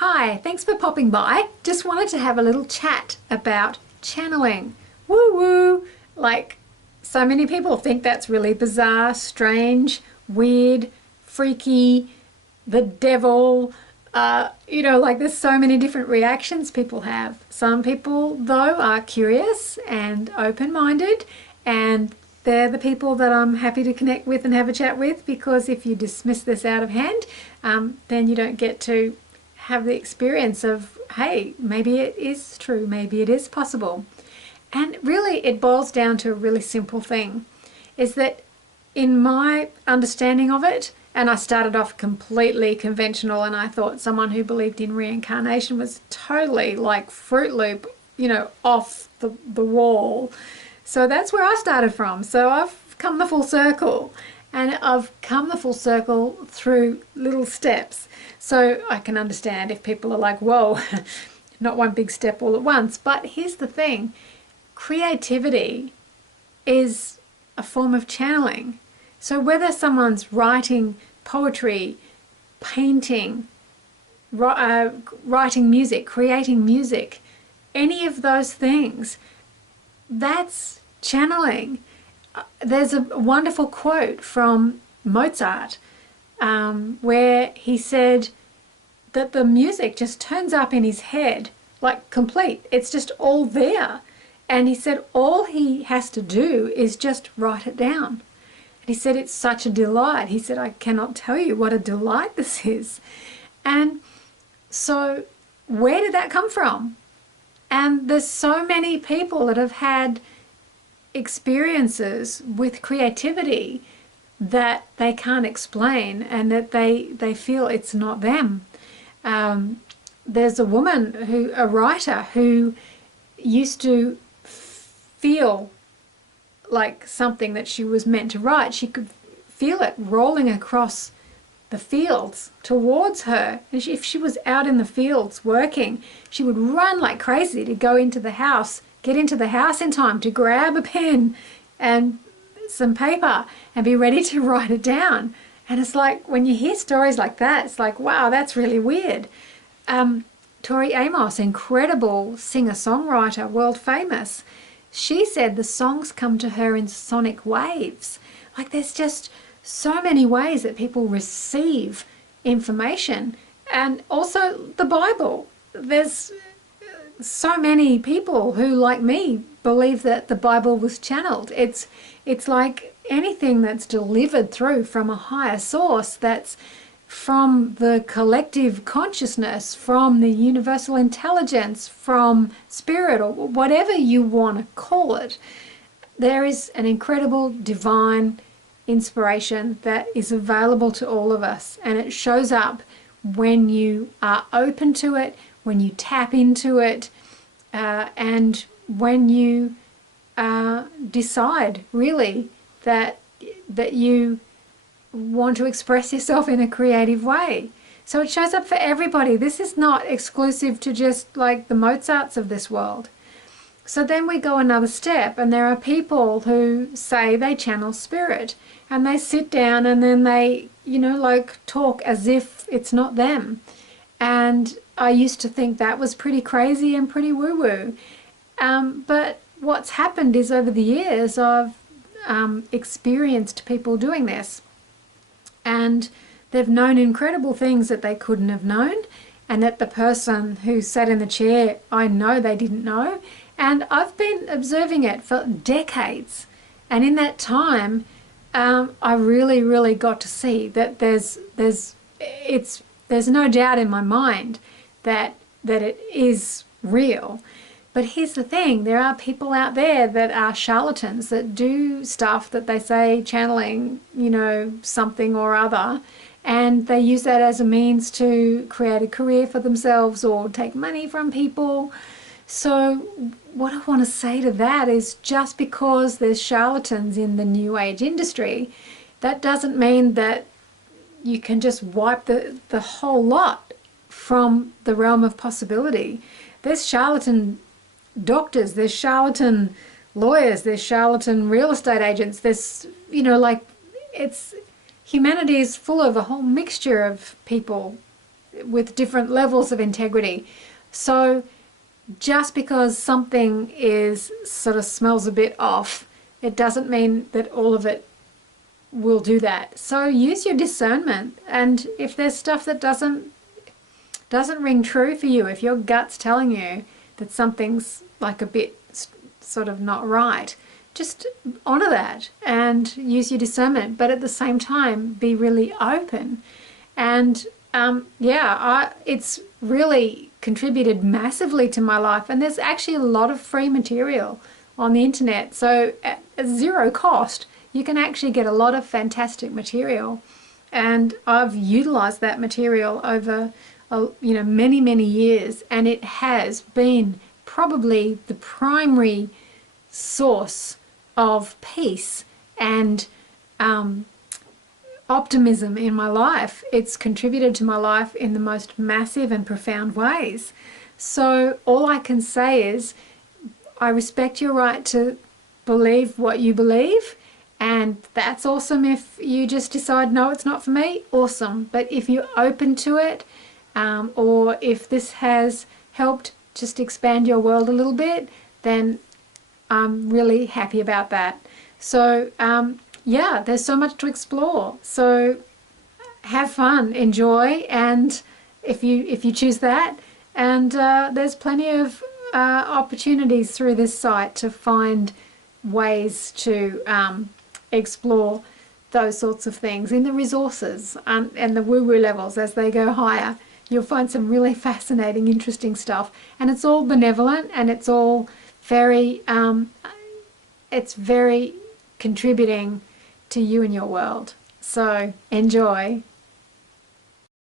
Hi, thanks for popping by. Just wanted to have a little chat about channeling. Woo woo! Like, so many people think that's really bizarre, strange, weird, freaky, the devil. Like there's so many different reactions people have. Some people, though, are curious and open-minded, and they're the people that I'm happy to connect with and have a chat with, because if you dismiss this out of hand, then you don't get to have the experience of, hey, maybe it is true, maybe it is possible. And really it boils down to a really simple thing, is that in my understanding of it, and I started off completely conventional and I thought someone who believed in reincarnation was totally like Fruit Loop, off the wall. So that's where I started from. So I've come the full circle. And I've come the full circle through little steps. So I can understand if people are like, whoa, not one big step all at once. But here's the thing. Creativity is a form of channeling. So whether someone's writing poetry, painting, writing music, creating music, any of those things, that's channeling. There's a wonderful quote from Mozart where he said that the music just turns up in his head like complete. It's just all there. And he said all he has to do is just write it down. And he said it's such a delight. He said, I cannot tell you what a delight this is. And so where did that come from? And there's so many people that have had experiences with creativity that they can't explain, and that they feel it's not them. There's a writer who used to feel like something that she was meant to write. She could feel it rolling across the fields towards her. And if she was out in the fields working, she would run like crazy to go into the house, get into the house in time to grab a pen and some paper and be ready to write it down. And it's like, when you hear stories like that, it's like, wow, that's really weird. Tori Amos, incredible singer-songwriter, world famous, she said the songs come to her in sonic waves. Like, there's just so many ways that people receive information. And also the Bible. There's so many people who, like me, believe that the Bible was channeled. It's like anything that's delivered through from a higher source, that's from the collective consciousness, from the universal intelligence, from spirit, or whatever you want to call it. There is an incredible divine inspiration that is available to all of us, and it shows up when you are open to it, when you tap into it, and when you decide really that you want to express yourself in a creative way. So it shows up for everybody. This is not exclusive to just like the Mozarts of this world. So then we go another step, and there are people who say they channel spirit, and they sit down and then they, talk as if it's not them. And I used to think that was pretty crazy and pretty woo-woo. But what's happened is, over the years, I've experienced people doing this. And they've known incredible things that they couldn't have known, and that the person who sat in the chair, I know they didn't know. And I've been observing it for decades. And in that time, I really, really got to see that there's no doubt in my mind that it is real. But here's the thing, there are people out there that are charlatans, that do stuff that they say channeling, something or other, and they use that as a means to create a career for themselves or take money from people. So what I want to say to that is, just because there's charlatans in the New Age industry, that doesn't mean that you can just wipe the whole lot from the realm of possibility. There's charlatan doctors, there's charlatan lawyers, there's charlatan real estate agents, there's, humanity is full of a whole mixture of people with different levels of integrity. So just because something is sort of smells a bit off, it doesn't mean that all of it will do that. So use your discernment, and if there's stuff that doesn't ring true for you, if your gut's telling you that something's like a bit sort of not right, just honor that and use your discernment, but at the same time be really open. And it's really contributed massively to my life, and there's actually a lot of free material on the internet, so at zero cost you can actually get a lot of fantastic material, and I've utilized that material over many years, and it has been probably the primary source of peace and optimism in my life. It's contributed to my life in the most massive and profound ways. So all I can say is I respect your right to believe what you believe, and that's awesome. If you just decide, no, it's not for me, awesome. But if you're open to it, or if this has helped just expand your world a little bit, then I'm really happy about that. So there's so much to explore. So have fun, enjoy, and if you choose that, and there's plenty of opportunities through this site to find ways to explore those sorts of things in the resources and the woo-woo levels as they go higher. You'll find some really fascinating, interesting stuff, and it's all benevolent, and it's all very contributing to you and your world. So enjoy.